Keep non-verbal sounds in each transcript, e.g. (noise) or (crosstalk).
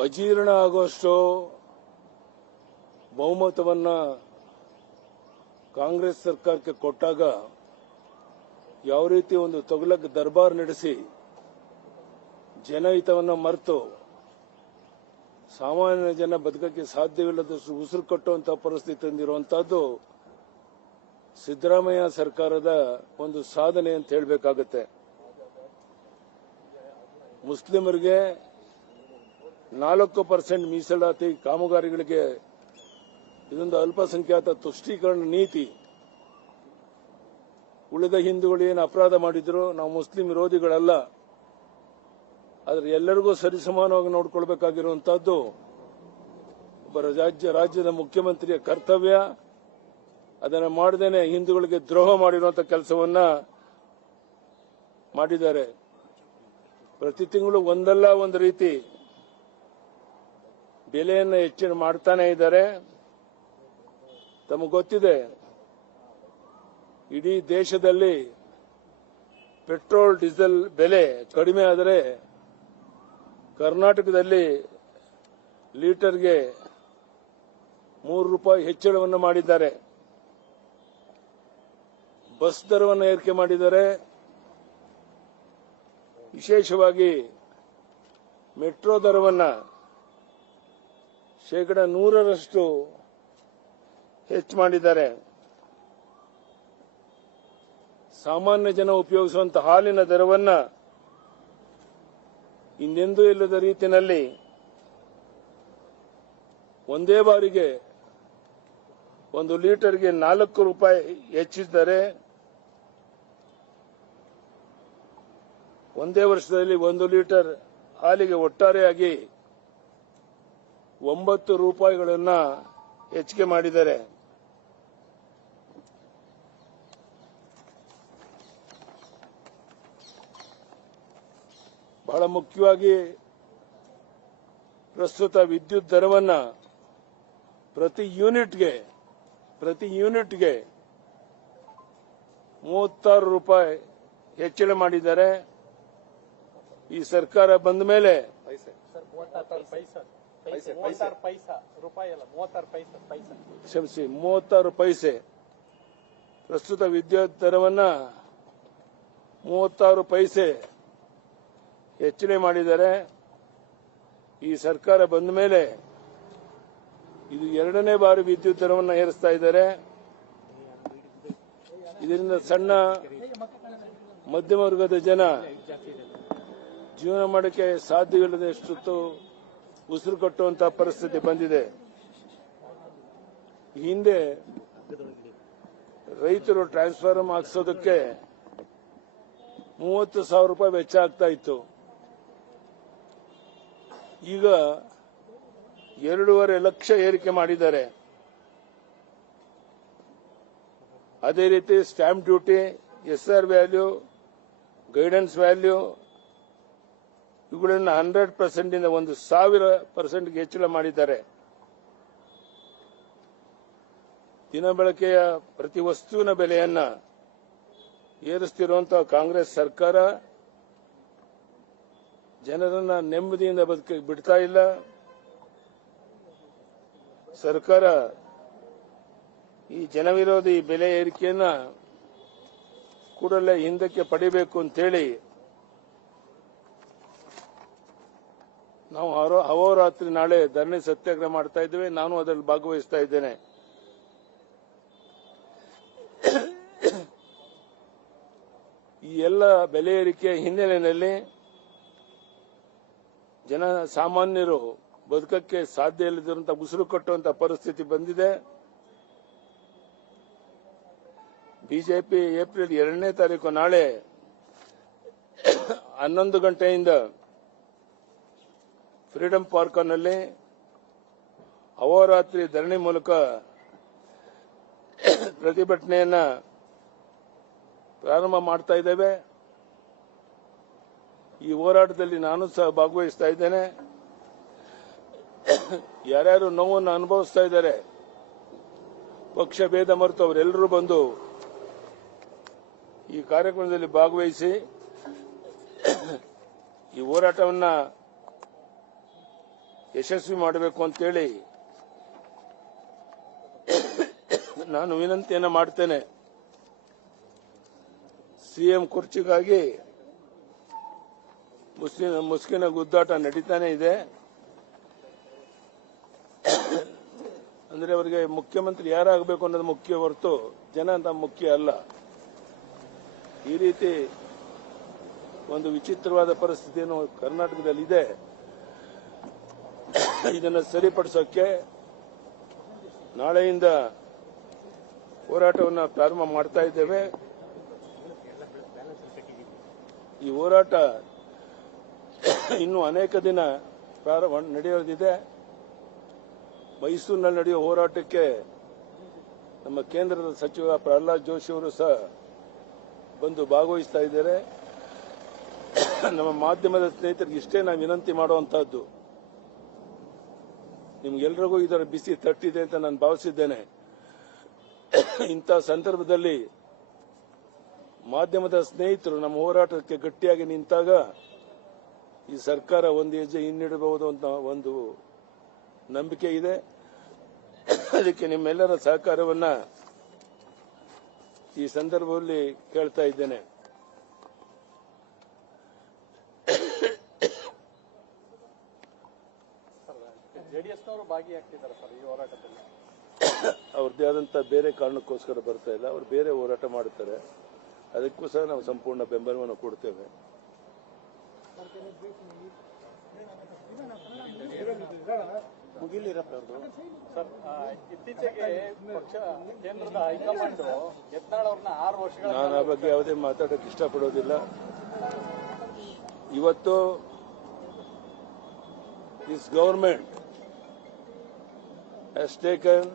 ಅಜೀರ್ಣ ಆಗುವಷ್ಟು ಬಹುಮತವನ್ನ ಕಾಂಗ್ರೆಸ್ ಸರ್ಕಾರಕ್ಕೆ ಕೊಟ್ಟಾಗ ಯಾವ ರೀತಿ ಒಂದು ತೊಗಲಕ್ ದರ್ಬಾರ್ ನಡೆಸಿ ಜನಹಿತವನ್ನು ಮರೆತು ಸಾಮಾನ್ಯ ಜನ ಬದುಕಕ್ಕೆ ಸಾಧ್ಯವಿಲ್ಲದಷ್ಟು ಉಸಿರು ಕಟ್ಟುವಂತಹ ಪರಿಸ್ಥಿತಿ ತಂದಿರುವಂತಹದ್ದು ಸಿದ್ದರಾಮಯ್ಯ ಸರ್ಕಾರದ ಒಂದು ಸಾಧನೆ ಅಂತ ಹೇಳಬೇಕಾಗತ್ತೆ. ಮುಸ್ಲಿಮರಿಗೆ ನಾಲ್ಕು ಪರ್ಸೆಂಟ್ ಮೀಸಲಾತಿ ಕಾಮಗಾರಿಗಳಿಗೆ ಇದೊಂದು ಅಲ್ಪಸಂಖ್ಯಾತ ತುಷ್ಟೀಕರಣ ನೀತಿ. ಉಳಿದ ಹಿಂದೂಗಳು ಏನು ಅಪರಾಧ ಮಾಡಿದ್ರು, ನಾವು ಮುಸ್ಲಿಂ ವಿರೋಧಿಗಳಲ್ಲ. ಆದರೆ ಎಲ್ಲರಿಗೂ ಸರಿಸಮಾನವಾಗಿ ನೋಡ್ಕೊಳ್ಬೇಕಾಗಿರುವಂತಹದ್ದು ಒಬ್ಬ ರಾಜ್ಯ, ರಾಜ್ಯದ ಮುಖ್ಯಮಂತ್ರಿಯ ಕರ್ತವ್ಯ. ಅದನ್ನು ಮಾಡದೇನೆ ಹಿಂದೂಗಳಿಗೆ ದ್ರೋಹ ಮಾಡಿರುವಂತಹ ಕೆಲಸವನ್ನ ಮಾಡಿದ್ದಾರೆ. ಪ್ರತಿ ತಿಂಗಳು ಒಂದಲ್ಲ ಒಂದು ರೀತಿ ಬೆಲೆಯನ್ನು ಹೆಚ್ಚಿನ ಮಾಡ್ತಾನೆ ಇದ್ದಾರೆ. ತಮಗೆ ಗೊತ್ತಿದೆ, ಇಡೀ ದೇಶದಲ್ಲಿ ಪೆಟ್ರೋಲ್, ಡೀಸೆಲ್ ಬೆಲೆ ಕಡಿಮೆ ಆದರೆ ಕರ್ನಾಟಕದಲ್ಲಿ ಲೀಟರ್ಗೆ ಮೂರು ರೂಪಾಯಿ ಹೆಚ್ಚಳವನ್ನು ಮಾಡಿದ್ದಾರೆ. ಬಸ್ ದರವನ್ನು ಏರಿಕೆ ಮಾಡಿದ್ದಾರೆ. ವಿಶೇಷವಾಗಿ ಮೆಟ್ರೋ ದರವನ್ನ ಶೇಕಡ ನೂರರಷ್ಟು ಹೆಚ್ಚು ಮಾಡಿದ್ದಾರೆ. ಸಾಮಾನ್ಯ ಜನ ಉಪಯೋಗಿಸುವಂತಹ ಹಾಲಿನ ದರವನ್ನ ಇನ್ನೆಂದೂ ಇಲ್ಲದ ರೀತಿಯಲ್ಲಿ ಒಂದೇ ಬಾರಿಗೆ ಒಂದು ಲೀಟರ್ಗೆ ನಾಲ್ಕು ರೂಪಾಯಿ ಹೆಚ್ಚಿಸಿದರೆ ಒಂದೇ ವರ್ಷದಲ್ಲಿ ಒಂದು ಲೀಟರ್ ಹಾಲಿಗೆ ಒಟ್ಟಾರೆಯಾಗಿ ಒಂಬತ್ತು ರೂಪಾಯಿಗಳನ್ನ ಹೆಚ್ಚಿಗೆ ಮಾಡಿದ್ದಾರೆ. ಬಹಳ ಮುಖ್ಯವಾಗಿ ಪ್ರಸ್ತುತ ವಿದ್ಯುತ್ ದರವನ್ನ ಪ್ರತಿ ಯೂನಿಟ್ಗೆ ಪ್ರತಿ ಯೂನಿಟ್ಗೆ ಮೂವತ್ತಾರು ರೂಪಾಯಿ ಹೆಚ್ಚಳ ಮಾಡಿದ್ದಾರೆ. ಈ ಸರ್ಕಾರ ಬಂದ ಮೇಲೆ ಮೂವತ್ತಾರು ಪೈಸಾ ಪೈಸೆ. ಮೂವತ್ತಾರು ಪೈಸಾ ರೂಪಾಯಿ ಅಲ್ಲ ಮೂವತ್ತಾರು ಪೈಸಾ ಪೈಸಾ. ಕ್ಷಮಿಸಿ ಮೂವತ್ತಾರು ಪೈಸೆ. ಪ್ರಸ್ತುತ ವಿದ್ಯುತ್ ದರವನ್ನ ಮೂವತ್ತಾರು ಪೈಸೆ ಹೆಚ್ಚಳ ಮಾಡಿದ್ದಾರೆ. ಈ ಸರ್ಕಾರ ಬಂದ ಮೇಲೆ ಇದು ಎರಡನೇ ಬಾರಿ ವಿದ್ಯುತ್ ದರವನ್ನು ಏರಿಸ್ತಾ ಇದ್ದಾರೆ. ಇದರಿಂದ ಸಣ್ಣ ಮಧ್ಯಮ ವರ್ಗದ ಜನ ಜೀವನ ಮಾಡಕ್ಕೆ ಸಾಧ್ಯವಿಲ್ಲದಷ್ಟು ಉಸಿರು ಕಟ್ಟುವಂತಹ ಪರಿಸ್ಥಿತಿ ಬಂದಿದೆ. ಹಿಂದೆ ರೈತರು ಟ್ರಾನ್ಸ್ಫಾರ್ಮ್ ಹಾಕ್ಸೋದಕ್ಕೆ ಮೂವತ್ತು ಸಾವಿರ ರೂಪಾಯಿ ವೆಚ್ಚ ಆಗ್ತಾ ಇತ್ತು. ಈಗ ಎರಡೂವರೆ ಲಕ್ಷ ಏರಿಕೆ ಮಾಡಿದ್ದಾರೆ. ಅದೇ ರೀತಿ stamp duty S R value guidance value ಇವುಗಳನ್ನು ಹಂಡ್ರೆಡ್ ಪರ್ಸೆಂಟ್ ಇಂದ ಒಂದು ಸಾವಿರ ಪರ್ಸೆಂಟ್ಗೆ ಹೆಚ್ಚಳ ಮಾಡಿದ್ದಾರೆ. ದಿನ ಬಳಕೆಯ ಪ್ರತಿ ವಸ್ತುವಿನ ಬೆಲೆಯನ್ನ ಏರಿಸ್ತಿರುವಂತಹ ಕಾಂಗ್ರೆಸ್ ಸರ್ಕಾರ ಜನರನ್ನ ನೆಮ್ಮದಿಯಿಂದ ಬದುಕ ಬಿಡ್ತಾ ಇಲ್ಲ. ಸರ್ಕಾರ ಈ ಜನವಿರೋಧಿ ಬೆಲೆ ಏರಿಕೆಯನ್ನ ಕೂಡಲೇ ಹಿಂದಕ್ಕೆ ಪಡಿಬೇಕು ಅಂತೇಳಿ ನಾವು ಅಹೋರಾತ್ರಿ ನಾಳೆ ಧರಣಿ ಸತ್ಯಾಗ್ರಹ ಮಾಡ್ತಾ ಇದ್ದೇವೆ. ನಾನು ಅದರಲ್ಲಿ ಭಾಗವಹಿಸ್ತಾ ಇದ್ದೇನೆ. ಈ ಎಲ್ಲ ಬೆಲೆ ಏರಿಕೆಯ ಹಿನ್ನೆಲೆಯಲ್ಲಿ ಜನ ಸಾಮಾನ್ಯರು ಬದುಕಕ್ಕೆ ಸಾಧ್ಯ ಇಲ್ಲದಿರುವಂತಹ ಉಸಿರು ಕಟ್ಟುವಂತ ಪರಿಸ್ಥಿತಿ ಬಂದಿದೆ. ಬಿಜೆಪಿ ಏಪ್ರಿಲ್ ಎರಡನೇ ತಾರೀಕು ನಾಳೆ ಹನ್ನೊಂದು ಗಂಟೆಯಿಂದ ಫ್ರೀಡಂ ಪಾರ್ಕ್ನಲ್ಲಿ ಅಹೋರಾತ್ರಿ ಧರಣಿ ಮೂಲಕ ಪ್ರತಿಭಟನೆಯನ್ನ ಪ್ರಾರಂಭ ಮಾಡ್ತಾ ಇದ್ದೇವೆ. ಈ ಹೋರಾಟದಲ್ಲಿ ನಾನು ಸಹ ಭಾಗವಹಿಸ್ತಾ ಇದ್ದೇನೆ. ಯಾರ್ಯಾರು ನೋವನ್ನು ಅನುಭವಿಸ್ತಾ ಇದ್ದಾರೆ, ಪಕ್ಷ ಭೇದ ಮರೆತು ಅವರೆಲ್ಲರೂ ಬಂದು ಈ ಕಾರ್ಯಕ್ರಮದಲ್ಲಿ ಭಾಗವಹಿಸಿ ಈ ಹೋರಾಟವನ್ನ ಯಶಸ್ವಿ ಮಾಡಬೇಕು ಅಂತೇಳಿ ನಾನು ವಿನಂತಿಯನ್ನ ಮಾಡ್ತೇನೆ. ಸಿಎಂ ಕುರ್ಚಿಗಾಗಿ ಮುಸ್ಲಿಂ ಮುಸ್ಕಿನ ಗುದ್ದಾಟ ನಡೀತಾನೆ ಇದೆ. ಅಂದ್ರೆ ಅವರಿಗೆ ಮುಖ್ಯಮಂತ್ರಿ ಯಾರಾಗಬೇಕು ಅನ್ನೋದು ಮುಖ್ಯ ಹೊರತು ಜನ ಅಂತ ಮುಖ್ಯ ಅಲ್ಲ. ಈ ರೀತಿ ಒಂದು ವಿಚಿತ್ರವಾದ ಪರಿಸ್ಥಿತಿಯನ್ನು ಕರ್ನಾಟಕದಲ್ಲಿ ಇದೆ (coughs) ಇದನ್ನು ಸರಿಪಡಿಸೋಕೆ ನಾಳೆಯಿಂದ ಹೋರಾಟವನ್ನು ಪ್ರಾರಂಭ ಮಾಡ್ತಾ ಇದ್ದೇವೆ. ಈ ಹೋರಾಟ (coughs) ಇನ್ನೂ ಅನೇಕ ದಿನ ಪ್ರಾರಂಭ ನಡೆಯೋದಿದೆ ಮೈಸೂರಿನಲ್ಲಿ ನಡೆಯುವ ಹೋರಾಟಕ್ಕೆ ನಮ್ಮ ಕೇಂದ್ರದ ಸಚಿವ ಪ್ರಹ್ಲಾದ್ ಜೋಶಿ ಅವರು ಸಹ ಬಂದು ಭಾಗವಹಿಸ್ತಾ ಇದ್ದಾರೆ. (coughs) ನಮ್ಮ ಮಾಧ್ಯಮದ ಸ್ನೇಹಿತರಿಗೆ ಇಷ್ಟೇ ನಾವು ವಿನಂತಿ ಮಾಡುವಂತಹದ್ದು. ನಿಮ್ಗೆಲ್ರಿಗೂ ಇದರ ಬಿಸಿ ತಟ್ಟಿದೆ ಅಂತ ನಾನು ಭಾವಿಸಿದ್ದೇನೆ. ಇಂಥ ಸಂದರ್ಭದಲ್ಲಿ ಮಾಧ್ಯಮದ ಸ್ನೇಹಿತರು ನಮ್ಮ ಹೋರಾಟಕ್ಕೆ ಗಟ್ಟಿಯಾಗಿ ನಿಂತಾಗ ಈ ಸರ್ಕಾರ ಒಂದು ಹೆಜ್ಜೆ ಹಿನ್ನಿಡಬಹುದು ಅಂತ ಒಂದು ನಂಬಿಕೆ ಇದೆ. ಅದಕ್ಕೆ ನಿಮ್ಮೆಲ್ಲರ ಸಹಕಾರವನ್ನ ಈ ಸಂದರ್ಭದಲ್ಲಿ ಕೇಳ್ತಾ ಇದ್ದೇನೆ. ಭಾಗಿಯಾಗ್ತಿದ್ದಾರೆ ಸರ್ ಈ ಹೋರಾಟದಲ್ಲಿ. ಅವ್ರದ್ದೇ ಆದಂಥ ಬೇರೆ ಕಾರಣಕ್ಕೋಸ್ಕರ ಬರ್ತಾ ಇಲ್ಲ. ಅವ್ರು ಬೇರೆ ಹೋರಾಟ ಮಾಡ್ತಾರೆ ಅದಕ್ಕೂ ಸಹ ನಾವು ಸಂಪೂರ್ಣ ಬೆಂಬಲವನ್ನು ಕೊಡ್ತೇವೆ. ಸರ್ ಆ, ಇತ್ತೀಚೆಗೆ ಪಕ್ಷ ಕೇಂದ್ರದ ಹೈಕಮಾಂಡ್ ಯತ್ನಾಳ್ ಅವ್ರನ್ನ ಆರು ವರ್ಷಗಳ ನಾನು ಆ ಬಗ್ಗೆ ಯಾವುದೇ ಮಾತಾಡಕ್ಕೆ ಇಷ್ಟಪಡೋದಿಲ್ಲ. ಇವತ್ತು this government has taken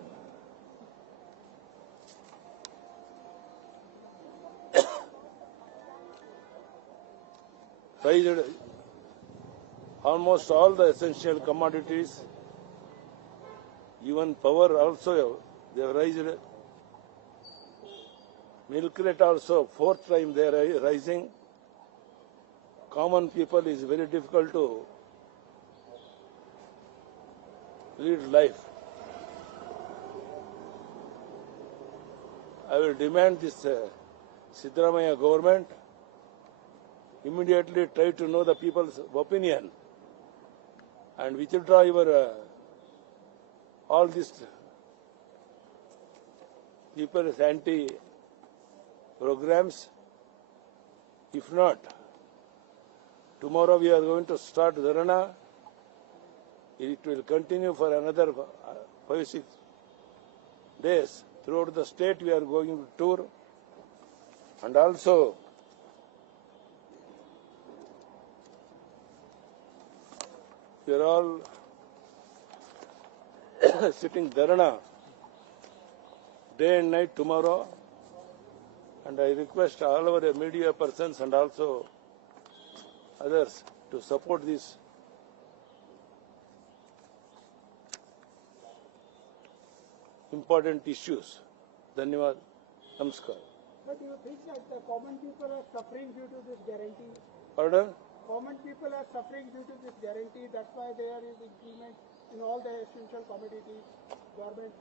(coughs) raised almost all the essential commodities, even power also they have raised. Milk rate also fourth time they are rising. Common people is very difficult to lead life. I will demand this uh, Siddaramaya government immediately try to know the people's opinion and withdraw your uh, all these people's anti programs. If not, tomorrow we are going to start Dharana. It will continue for another uh, five, six days. Throughout the state, we are going to tour. And also, we are all (coughs) sitting dharana day and night tomorrow. And I request all our media persons and also others to support this important issues. Dhanyavad. Namaskar. But you think that the common people are suffering due to this guarantee? Pardon? Common people are suffering due to this guarantee. That's why there is increment in all the essential commodities. Government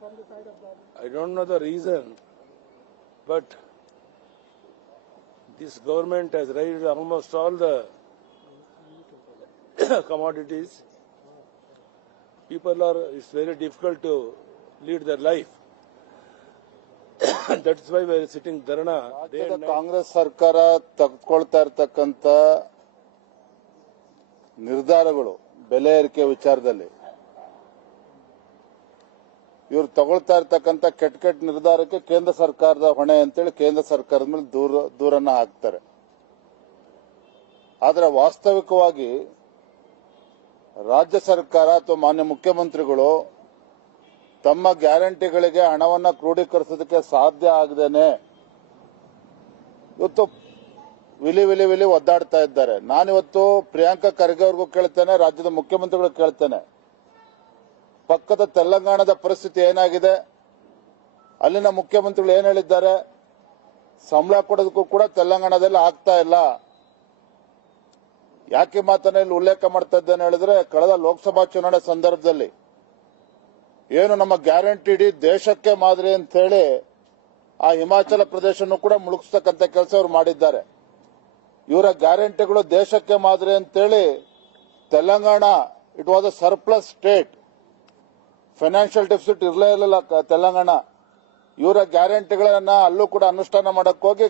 from the side of government. I don't know the reason, but this government has raised almost all the (coughs) commodities. People are, it's very difficult to lead their life. (coughs) That's why we are sitting dharana day ರಾಜ್ಯದ and night. Congress ಸರ್ಕಾರ ತೆಗೆದುಕೊಳ್ತಾ ಇರ್ತಕ್ಕಂಥ ನಿರ್ಧಾರಗಳು ಬೆಲೆ ಏರಿಕೆ ವಿಚಾರದಲ್ಲಿ ಇವ್ರು ತಗೊಳ್ತಾ ಇರ್ತಕ್ಕಂಥ ಕೆಟ್ಟ ಕೆಟ್ಟ ನಿರ್ಧಾರಕ್ಕೆ ಕೇಂದ್ರ ಸರ್ಕಾರದ ಹೊಣೆ ಅಂತೇಳಿ ಕೇಂದ್ರ ಸರ್ಕಾರದ ಮೇಲೆ ದೂರ ದೂರನ್ನ ಹಾಕ್ತಾರೆ ಆದ್ರೆ ವಾಸ್ತವಿಕವಾಗಿ ರಾಜ್ಯ ಸರ್ಕಾರ ಅಥವಾ ಮಾನ್ಯ ಮುಖ್ಯಮಂತ್ರಿಗಳು ತಮ್ಮ ಗ್ಯಾರಂಟಿಗಳಿಗೆ ಹಣವನ್ನ ಕ್ರೋಢೀಕರಿಸೋದಕ್ಕೆ ಸಾಧ್ಯ ಆಗದೇನೆ. ಇವತ್ತು ವಿಲಿ ವಿಲಿ ವಿಲಿ ಒದ್ದಾಡ್ತಾ ಇದ್ದಾರೆ. ನಾನಿವತ್ತು ಪ್ರಿಯಾಂಕಾ ಖರ್ಗೆ ಅವ್ರಿಗೂ ಕೇಳ್ತೇನೆ, ರಾಜ್ಯದ ಮುಖ್ಯಮಂತ್ರಿಗಳು ಕೇಳ್ತೇನೆ. ಪಕ್ಕದ ತೆಲಂಗಾಣದ ಪರಿಸ್ಥಿತಿ ಏನಾಗಿದೆ? ಅಲ್ಲಿನ ಮುಖ್ಯಮಂತ್ರಿಗಳು ಏನ್ ಹೇಳಿದ್ದಾರೆ? ಸಂಬಳ ಕೊಡೋದಕ್ಕೂ ಕೂಡ ತೆಲಂಗಾಣದಲ್ಲಿ ಆಗ್ತಾ ಇಲ್ಲ. ಯಾಕೆ ಮಾತನ್ನ ಇಲ್ಲಿ ಉಲ್ಲೇಖ ಮಾಡ್ತಾ ಇದ್ದೇನೆ ಹೇಳಿದ್ರೆ, ಕಳೆದ ಲೋಕಸಭಾ ಚುನಾವಣೆ ಸಂದರ್ಭದಲ್ಲಿ ಏನು ನಮ್ಮ ಗ್ಯಾರಂಟಿ ಇಡೀ ದೇಶಕ್ಕೆ ಮಾದರಿ ಅಂತ ಹೇಳಿ ಆ ಹಿಮಾಚಲ ಪ್ರದೇಶನು ಕೂಡ ಮುಳುಗಿಸ್ತಕ್ಕಂಥ ಕೆಲಸ ಅವರು ಮಾಡಿದ್ದಾರೆ. ಇವರ ಗ್ಯಾರಂಟಿಗಳು ದೇಶಕ್ಕೆ ಮಾದರಿ ಅಂತೇಳಿ Telangana it was a surplus state financial deficit ಇರಲೇ ಇರಲಿಲ್ಲ ತೆಲಂಗಾಣ. ಇವರ ಗ್ಯಾರಂಟಿಗಳನ್ನ ಅಲ್ಲೂ ಕೂಡ ಅನುಷ್ಠಾನ ಮಾಡಕ್ ಹೋಗಿ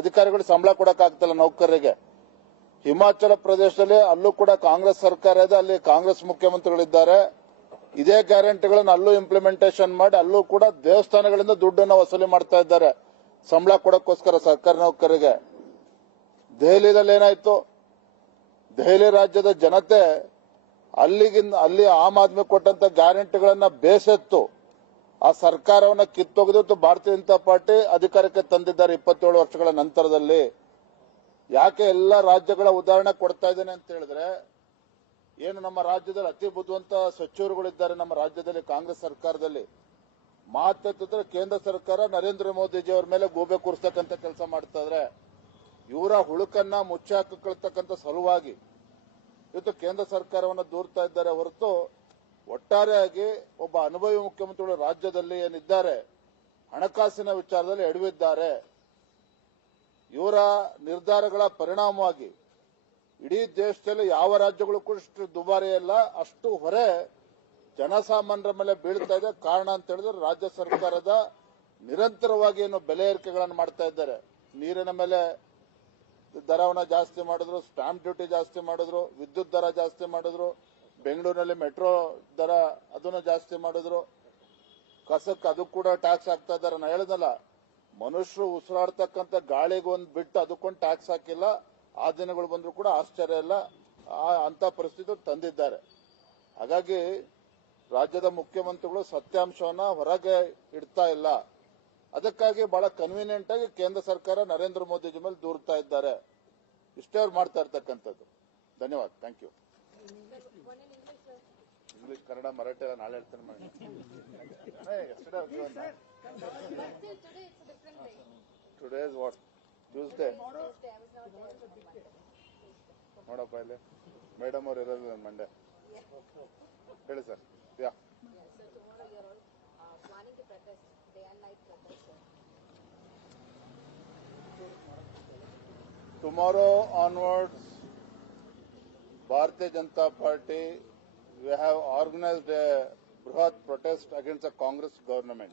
ಅಧಿಕಾರಿಗಳು ಸಂಬಳ ಕೊಡಕ್ಕಾಗ್ತಿಲ್ಲ ನೌಕರರಿಗೆ. ಹಿಮಾಚಲ ಪ್ರದೇಶದಲ್ಲಿ ಅಲ್ಲೂ ಕೂಡ ಕಾಂಗ್ರೆಸ್ ಸರ್ಕಾರ ಇದೆ, ಅಲ್ಲಿ ಕಾಂಗ್ರೆಸ್ ಮುಖ್ಯಮಂತ್ರಿಗಳಿದ್ದಾರೆ. ಇದೇ ಗ್ಯಾರಂಟಿಗಳನ್ನು ಅಲ್ಲೂ ಇಂಪ್ಲಿಮೆಂಟೇಷನ್ ಮಾಡಿ, ಅಲ್ಲೂ ಕೂಡ ದೇವಸ್ಥಾನಗಳಿಂದ ದುಡ್ಡನ್ನು ವಸೂಲಿ ಮಾಡ್ತಾ ಇದ್ದಾರೆ. ಸಂಬಳ ಕೊಡೋಕ್ಕೋಸ್ಕರ ಸರ್ಕಾರಿ ನೌಕರಿಗೆ ದೆಹಲಿಯಲ್ಲಿ ಏನಾಯ್ತು? ದೆಹಲಿ ರಾಜ್ಯದ ಜನತೆ ಅಲ್ಲಿಗಿಂದ ಅಲ್ಲಿ ಆಮ್ ಆದ್ಮಿ ಕೊಟ್ಟಂತ ಗ್ಯಾರಂಟಿಗಳನ್ನ ಬೇಸೆತ್ತು. ಆ ಸರ್ಕಾರವನ್ನ ಕಿತ್ತೊಗೆದು ಭಾರತೀಯ ಜನತಾ ಪಾರ್ಟಿ ಅಧಿಕಾರಕ್ಕೆ ತಂದಿದ್ದಾರೆ ಇಪ್ಪತ್ತೇಳು ವರ್ಷಗಳ ನಂತರದಲ್ಲಿ. ಯಾಕೆ ಎಲ್ಲ ರಾಜ್ಯಗಳ ಉದಾಹರಣೆ ಕೊಡ್ತಾ ಇದ್ದೇನೆ ಅಂತ ಹೇಳಿದ್ರೆ ಏನು ನಮ್ಮ ರಾಜ್ಯದಲ್ಲಿ ಅತಿ ಬುದ್ಧಿವಂತ ಸಚಿವರುಗಳಿದ್ದಾರೆ ನಮ್ಮ ರಾಜ್ಯದಲ್ಲಿ ಕಾಂಗ್ರೆಸ್ ಸರ್ಕಾರದಲ್ಲಿ? ಮಾತಾಡ್ತಿದ್ರೆ ಕೇಂದ್ರ ಸರ್ಕಾರ ನರೇಂದ್ರ ಮೋದಿಜಿ ಅವರ ಮೇಲೆ ಗೂಬೆ ಕೂರಿಸ್ತಕ್ಕಂಥ ಕೆಲಸ ಮಾಡ್ತಾ ಇದ್ರೆ ಇವರ ಹುಳುಕನ್ನ ಮುಚ್ಚಾಕತಕ್ಕಂಥ ಸಲುವಾಗಿ ಇವತ್ತು ಕೇಂದ್ರ ಸರ್ಕಾರವನ್ನು ದೂರ್ತಾ ಇದ್ದಾರೆ ಹೊರತು ಒಟ್ಟಾರೆಯಾಗಿ ಒಬ್ಬ ಅನುಭವಿ ಮುಖ್ಯಮಂತ್ರಿಗಳು ರಾಜ್ಯದಲ್ಲಿ ಏನಿದ್ದಾರೆ, ಹಣಕಾಸಿನ ವಿಚಾರದಲ್ಲಿ ಎಡವಿದ್ದಾರೆ. ಇವರ ನಿರ್ಧಾರಗಳ ಪರಿಣಾಮವಾಗಿ ಇಡೀ ದೇಶದಲ್ಲಿ ಯಾವ ರಾಜ್ಯಗಳು ಕೂಡ ಇಷ್ಟು ದುಬಾರಿ ಅಲ್ಲ ಅಷ್ಟು ಹೊರೆ ಜನಸಾಮಾನ್ಯರ ಮೇಲೆ ಬೀಳ್ತಾ ಇದೆ. ಕಾರಣ ಅಂತ ಹೇಳಿದ್ರೆ ರಾಜ್ಯ ಸರ್ಕಾರದ ನಿರಂತರವಾಗಿ ಏನು ಬೆಲೆ ಏರಿಕೆಗಳನ್ನು ಮಾಡ್ತಾ ಇದ್ದಾರೆ. ನೀರಿನ ಮೇಲೆ ದರವನ್ನು ಜಾಸ್ತಿ ಮಾಡಿದ್ರು ಸ್ಟಾಂಪ್ ಡ್ಯೂಟಿ ಜಾಸ್ತಿ ಮಾಡಿದ್ರು, ವಿದ್ಯುತ್ ದರ ಜಾಸ್ತಿ ಮಾಡಿದ್ರು, ಬೆಂಗಳೂರಿನಲ್ಲಿ ಮೆಟ್ರೋ ದರ ಅದನ್ನು ಜಾಸ್ತಿ ಮಾಡಿದ್ರು. ಕಸಕ್ಕೆ ಅದು ಕೂಡ ಟ್ಯಾಕ್ಸ್ ಹಾಕ್ತಾ ಇದ್ದಾರೆ. ನಾನು ಹೇಳಿದಲ್ಲ, ಮನುಷ್ಯರು ಉಸಿರಾಡ್ತಕ್ಕಂಥ ಗಾಳಿಗೆ ಒಂದು ಬಿಟ್ಟು ಅದಕ್ಕೊಂದು ಟ್ಯಾಕ್ಸ್ ಹಾಕಿಲ್ಲ. ಆ ದಿನಗಳು ಬಂದರೂ ಕೂಡ ಆಶ್ಚರ್ಯ ಇಲ್ಲ. ಆ ಅಂತ ಪರಿಸ್ಥಿತಿ ತಂದಿದ್ದಾರೆ. ಹಾಗಾಗಿ ರಾಜ್ಯದ ಮುಖ್ಯಮಂತ್ರಿಗಳು ಸತ್ಯಾಂಶವನ್ನ ಹೊರಗೆ ಇಡ್ತಾ ಇಲ್ಲ. ಅದಕ್ಕಾಗಿ ಬಹಳ ಕನ್ವೀನಿಯಂಟ್ ಆಗಿ ಕೇಂದ್ರ ಸರ್ಕಾರ ನರೇಂದ್ರ ಮೋದಿಜಿ ಮೇಲೆ ದೂರ್ತಾ ಇದ್ದಾರೆ. ಇಷ್ಟೇ ಅವ್ರು ಮಾಡ್ತಾ ಇರ್ತಕ್ಕಂಥದ್ದು. ಧನ್ಯವಾದ. Thank you English Kannada Marathi ನಾಳೆ ಹೇಳ್ತೇನೆ ಮಾಡಿ. Today is what Tuesday Tuesday, I was not there on Monday. ನೋಡಪ್ಪ ಇಲ್ಲಿ ಮೇಡಮ್ ಅವ್ರು ಇರಲ್ಲ ಮಂಡೆ ಹೇಳಿ sir yeah Yeah, so tomorrow you're all uh, planning to protest, day and night protest. sir. tomorrow onwards, Bharatiya Janata Party, we have organized a Brihat protest against the Congress government.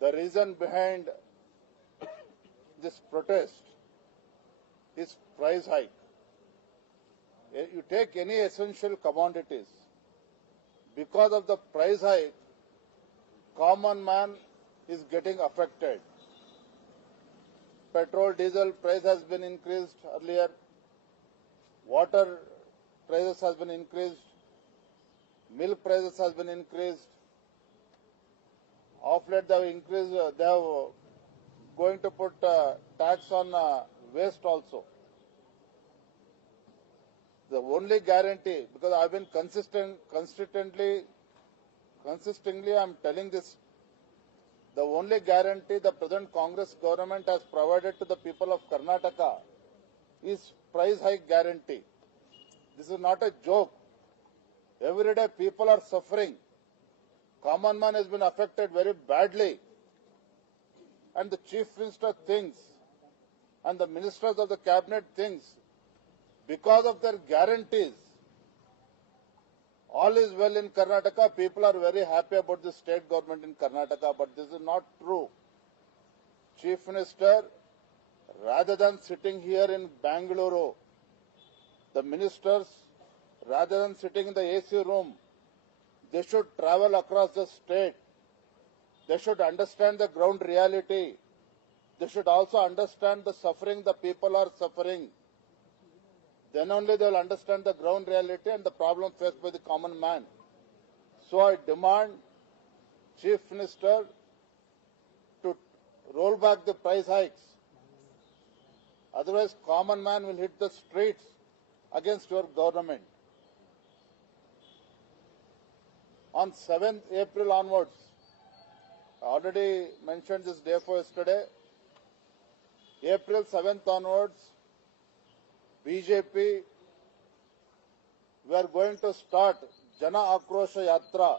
The reason behind this protest is price hike. Eh, You take any essential commodities, because of the price hike, common man is getting affected petrol diesel price has been increased earlier water prices has been increased milk prices has been increased of late they have increased they have going to put uh, tax on uh, waste also the only guarantee because i've been consistent consistently consistently i'm telling this the only guarantee the present Congress government has provided to the people of Karnataka is price hike guarantee. This is not a joke. Every day people are suffering. Common man has been affected very badly. And the chief minister thinks, and the ministers of the cabinet thinks, because of their guarantees, all is well in Karnataka. People are very happy about the state government in Karnataka, but this is not true. Chief Minister, rather than sitting here in Bangalore, the ministers, rather than sitting in the AC room, they should travel across the state. They should understand the ground reality. They should also understand the suffering the people are suffering then only they will understand the ground reality and the problem faced by the common man. So I demand Chief Minister to roll back the price hikes. Otherwise, common man will hit the streets against your government. On 7th April onwards, I already mentioned this day for yesterday. April 7th onwards, BJP, we are going to start Jana Akrosha Yatra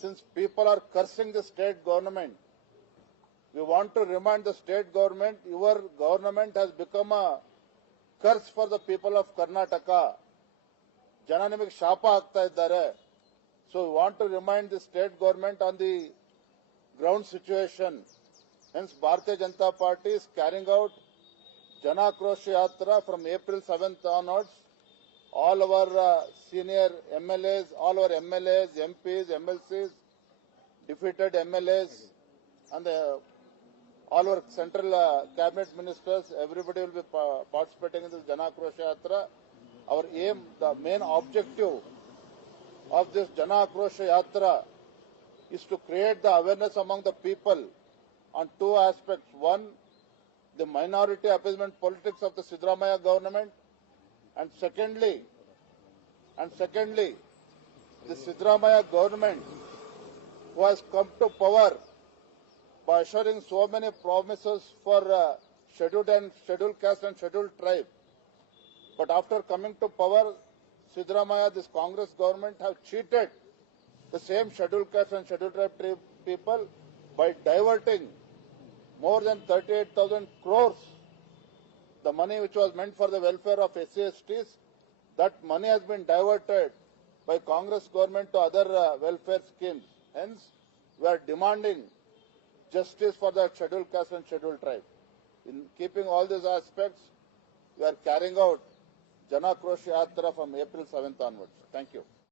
since people are cursing the state government. We want to remind the state government, your government has become a curse for the people of Karnataka. ಜನ ನಿಮಗೆ ಶಾಪ ಆಗ್ತಾ ಇದ್ದಾರೆ so we want to remind the state government on the ground situation. Hence, Bharatiya Janata Party is carrying out Janakrosh Yatra from April 7th onwards. All our uh, senior MLAs, all our MLAs, MPs, MLCs, defeated MLAs, and the, all our central uh, cabinet ministers, everybody will be pa participating in this Janakrosh Yatra. Our aim, the main objective of this Janakrosha Yatra is to create the awareness among the people on two aspects. One, the minority appeasement politics of the Sidramaya government, and secondly, and secondly, the Sidramaya government who has come to power by assuring so many promises for uh, scheduled and scheduled caste and scheduled tribe. But after coming to power, Sidramaya, this Congress government have cheated the same scheduled caste and scheduled tribe people by diverting more than 38,000 crores the money which was meant for the welfare of SCSTs, that money has been diverted by Congress government to other uh, welfare schemes. Hence, we are demanding justice for the scheduled caste and scheduled tribe. In keeping all these aspects, we are carrying out Janakrosha Yatra from April 7th onwards. Thank you.